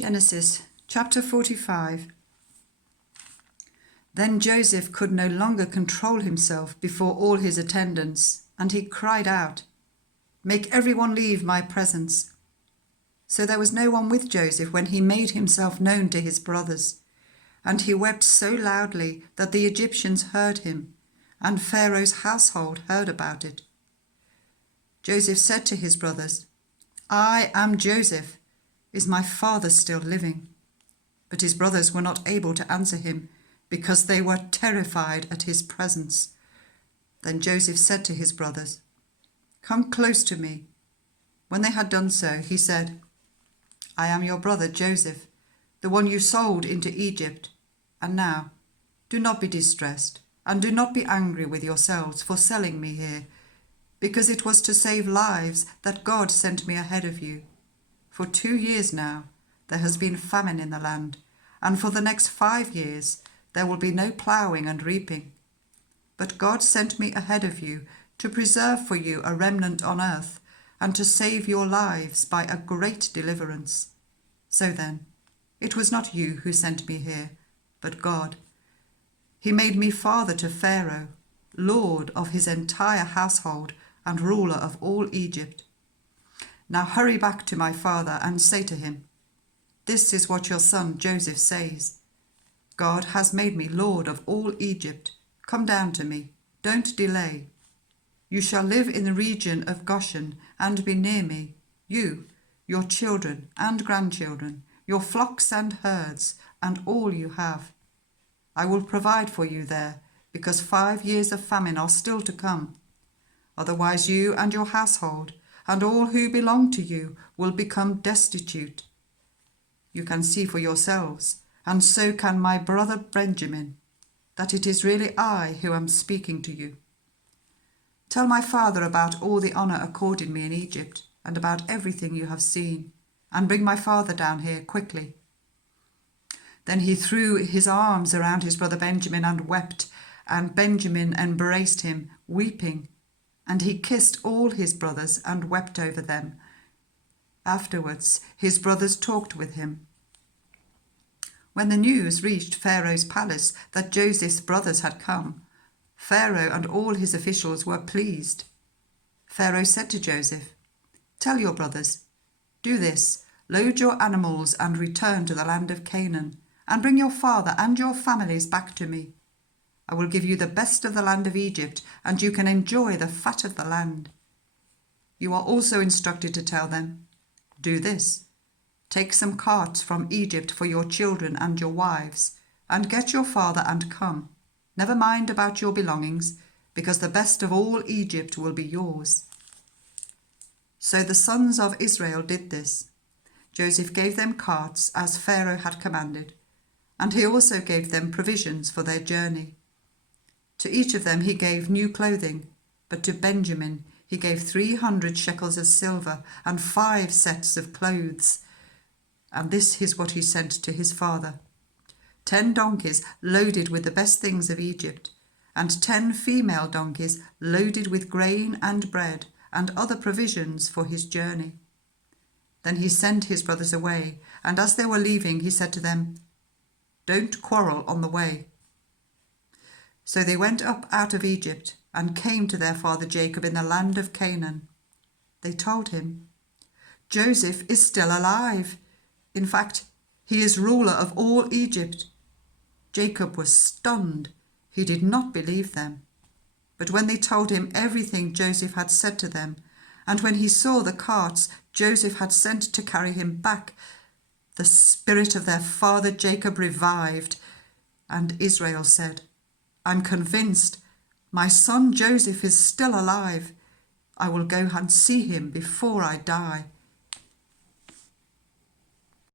Genesis chapter 45. Then Joseph could no longer control himself before all his attendants, and he cried out, "Make everyone leave my presence." So there was no one with Joseph when he made himself known to his brothers, and he wept so loudly that the Egyptians heard him, and Pharaoh's household heard about it. Joseph said to his brothers, "I am Joseph. Is my father still living?" But his brothers were not able to answer him, because they were terrified at his presence. Then Joseph said to his brothers, "Come close to me." When they had done so, he said, "I am your brother Joseph, the one you sold into Egypt. And now, do not be distressed, and do not be angry with yourselves for selling me here, because it was to save lives that God sent me ahead of you. For 2 years now there has been famine in the land, and for the next 5 years there will be no ploughing and reaping. But God sent me ahead of you to preserve for you a remnant on earth, and to save your lives by a great deliverance. So then, it was not you who sent me here, but God. He made me father to Pharaoh, lord of his entire household and ruler of all Egypt. Now hurry back to my father and say to him, 'This is what your son Joseph says. God has made me lord of all Egypt. Come down to me. Don't delay. You shall live in the region of Goshen and be near me, you, your children and grandchildren, your flocks and herds, and all you have. I will provide for you there, because 5 years of famine are still to come. Otherwise you and your household and all who belong to you will become destitute. You can see for yourselves, and so can my brother Benjamin, that it is really I who am speaking to you. Tell my father about all the honor accorded me in Egypt, and about everything you have seen, and bring my father down here quickly." Then he threw his arms around his brother Benjamin and wept, and Benjamin embraced him, weeping, and he kissed all his brothers and wept over them. Afterwards his brothers talked with him. When the news reached Pharaoh's palace that Joseph's brothers had come, Pharaoh and all his officials were pleased. Pharaoh said to Joseph, "Tell your brothers, do this, load your animals and return to the land of Canaan, and bring your father and your families back to me. I will give you the best of the land of Egypt, and you can enjoy the fat of the land." You are also instructed to tell them, "Do this, take some carts from Egypt for your children and your wives, and get your father and come. Never mind about your belongings, because the best of all Egypt will be yours." So the sons of Israel did this. Joseph gave them carts as Pharaoh had commanded, and he also gave them provisions for their journey. To each of them he gave new clothing, but to Benjamin he gave 300 shekels of silver and 5 sets of clothes. And this is what he sent to his father: 10 donkeys loaded with the best things of Egypt, and 10 female donkeys loaded with grain and bread and other provisions for his journey. Then he sent his brothers away, and as they were leaving, he said to them, "Don't quarrel on the way." So they went up out of Egypt and came to their father Jacob in the land of Canaan. They told him, "Joseph is still alive. In fact, he is ruler of all Egypt." Jacob was stunned. He did not believe them. But when they told him everything Joseph had said to them, and when he saw the carts Joseph had sent to carry him back, the spirit of their father Jacob revived, and Israel said, "I'm convinced my son Joseph is still alive. I will go and see him before I die."